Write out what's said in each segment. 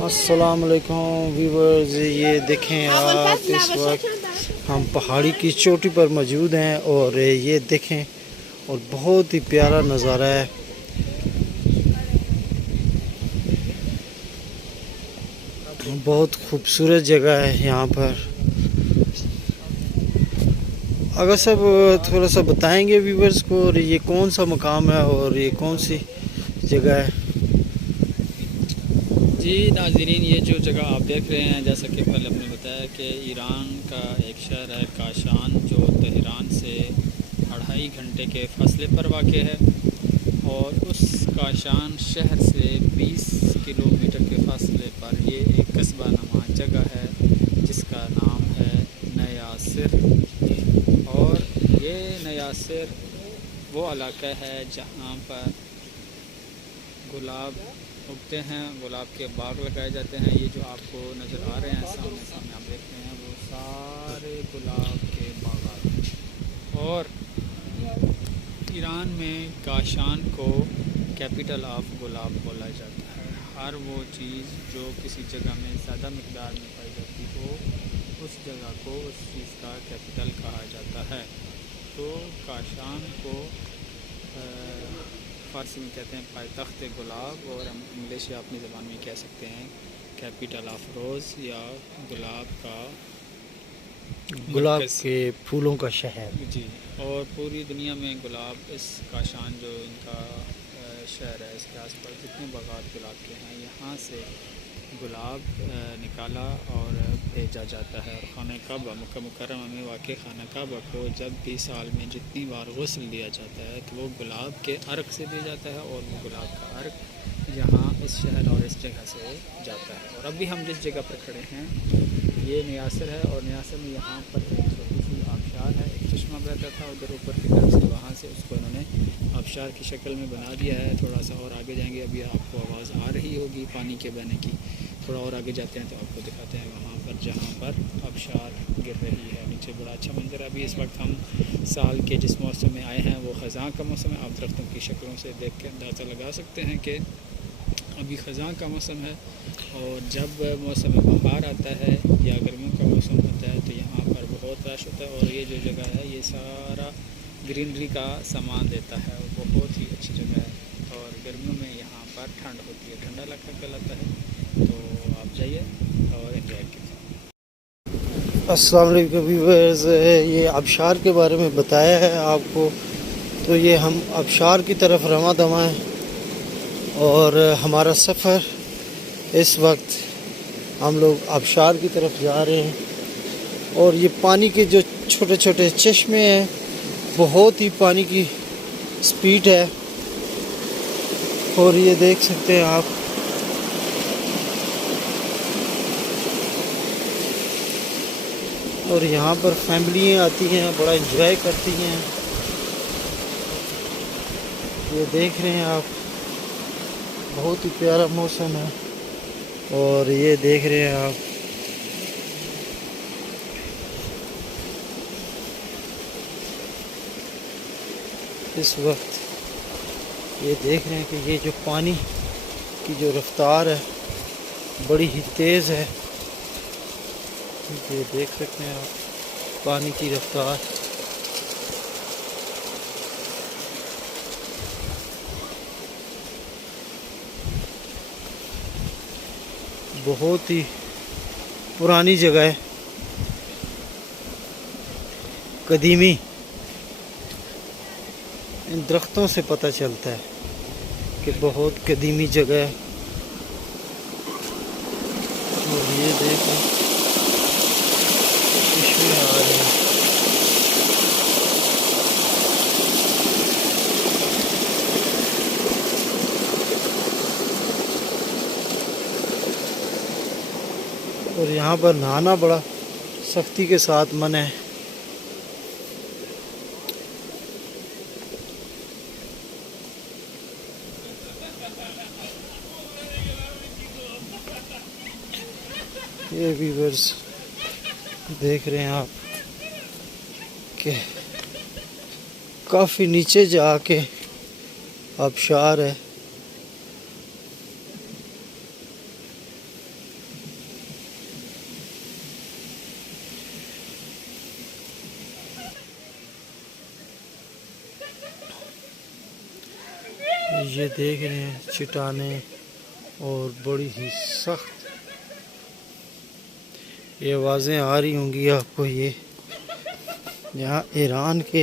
अस्सलाम वालेकुम व्यूवर्स, ये देखें आप, इस वक्त हम पहाड़ी की चोटी पर मौजूद हैं और ये देखें और बहुत ही प्यारा नज़ारा है। बहुत खूबसूरत जगह है यहाँ पर। अगर सब थोड़ा सा बताएंगे व्यूवर्स को, और ये कौन सा मकाम है और ये कौन सी जगह है। जी नाज़रीन, ये जो जगह आप देख रहे हैं, जैसा कि पहले हमने बताया कि ईरान का एक शहर है काशान, जो तेहरान से 2.5 घंटे के फासले पर वाक़ है। और उस काशान शहर से 20 किलोमीटर के फासले पर ये एक कस्बा नुमा जगह है जिसका नाम है नयासिर। और ये नयासिर वो इलाका है जहाँ पर गुलाब उगते हैं, गुलाब के बाग लगाए जाते हैं। ये जो आपको नज़र आ रहे हैं सामने सामने आप देख रहे हैं, वो सारे गुलाब के बागात हैं। और ईरान में काशान को कैपिटल ऑफ गुलाब बोला जाता है। हर वो चीज़ जो किसी जगह में ज़्यादा मकदार में पाई जाती हो, उस जगह को उस चीज़ का कैपिटल कहा जाता है। तो काशान को फ़ारसी में कहते हैं पायतख्त गुलाब, और हम इंग्लिश या अपनी ज़बान में कह सकते हैं कैपिटल ऑफ रोज़ या गुलाब का गुलाब मरकज़। के फूलों का शहर। जी, और पूरी दुनिया में गुलाब, इस काशान जो इनका शहर है, इसके आसपास जितने बागात गुलाब के हैं, यहाँ से गुलाब निकाला और भेजा जाता है। और खाना काबा मक्का मुकर्रमा में वाक़ खाना काबा को जब भी साल में जितनी बार गुस्ल दिया जाता है, तो वो गुलाब के अर्क से दिया जाता है। और वो गुलाब का अर्क यहाँ इस शहर और इस जगह से जाता है। और अभी हम जिस जगह पर खड़े हैं ये नयासिर है, और नयासिर में यहाँ पर एक छोटी सी आबशार है, एक चश्मा बहता था उधर ऊपर की तरफ से, वहाँ से उसको इन्होंने आबशार की शक्ल में बना दिया है। थोड़ा सा और आगे जाएंगे, अभी आपको आवाज़ आ रही होगी पानी के बहने की। थोड़ा और आगे जाते हैं तो आपको दिखाते हैं वहाँ पर जहाँ पर आबशार गिर रही है नीचे। बड़ा अच्छा मंजर है। अभी इस वक्त हम साल के जिस मौसम में आए हैं वो ख़ज़ां का मौसम है। आप दरख्तों की शक्लों से देख के अंदाज़ा लगा सकते हैं कि अभी ख़ज़ां का मौसम है। और जब मौसम बहार आता है या गर्मियों का मौसम होता है तो यहाँ पर बहुत रश होता है। और ये जो जगह है ये सारा ग्रीनरी का सामान देता है और बहुत ही अच्छी जगह है। और गर्मियों में यहाँ पर ठंड होती है, ठंडा इलाका कहलाता है। तो आप जाइए और एंजॉय कीजिए। अस्सलाम वालेकुम व्यूअर्स, ये आबशार के बारे में बताया है आपको। तो ये हम आबशार की तरफ रवां दवा हैं और हमारा सफ़र इस वक्त हम लोग आबशार की तरफ जा रहे हैं। और ये पानी के जो छोटे छोटे चश्मे हैं, बहुत ही पानी की स्पीड है। और ये देख सकते हैं आप, और यहाँ पर फैमिलियाँ आती हैं, बड़ा एंजॉय करती हैं। ये देख रहे हैं आप, बहुत ही प्यारा मौसम है। और ये देख रहे हैं आप, इस वक्त ये देख रहे हैं कि ये जो पानी की जो रफ्तार है बड़ी ही तेज़ है। ये देख सकते हैं आप पानी की रफ्तार। बहुत ही पुरानी जगह है, कदीमी। इन दरख्तों से पता चलता है कि बहुत कदीमी जगह है। और ये देखें चश्मे आ रहे हैं। और यहाँ पर नहाना बड़ा सख्ती के साथ मना है। ये व्यूअर्स देख रहे हैं आप कि काफ़ी नीचे जाके आबशार है। ये देख रहे हैं चट्टाने और बड़ी ही सख्त ये आवाज़ें आ रही होंगी आपको। ये यहाँ ईरान के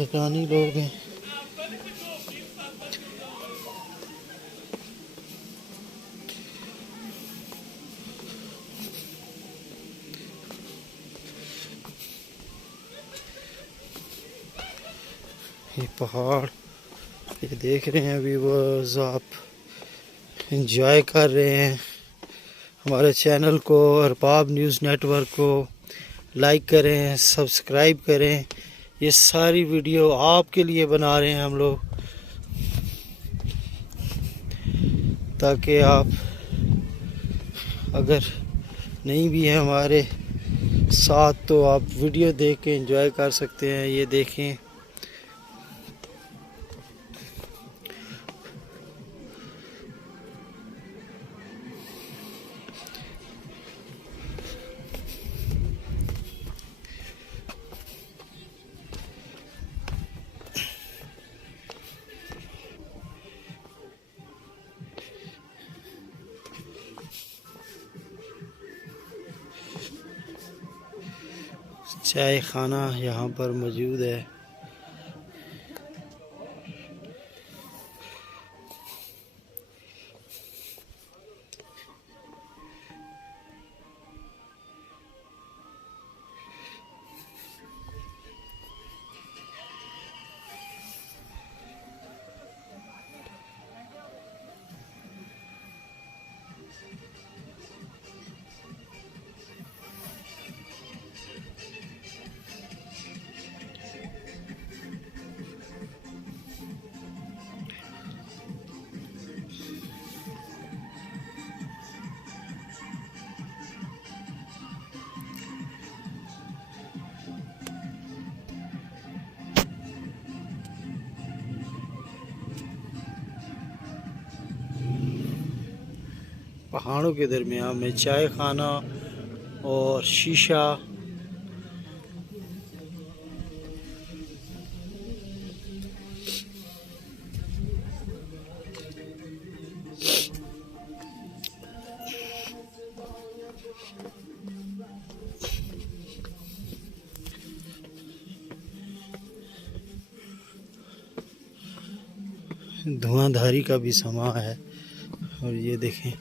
हक्कानी लोग हैं। ये पहाड़ ये देख रहे हैं अभी वो आप एंजॉय कर रहे हैं। हमारे चैनल को अरबाब न्यूज़ नेटवर्क को लाइक करें, सब्सक्राइब करें। ये सारी वीडियो आपके लिए बना रहे हैं हम लोग, ताकि आप अगर नहीं भी हैं हमारे साथ तो आप वीडियो देख के एंजॉय कर सकते हैं। ये देखें चाय खाना यहाँ पर मौजूद है। पहाड़ों के दरमियान में चाय खाना और शीशा। धुआंधारी का भी समा है। और ये देखें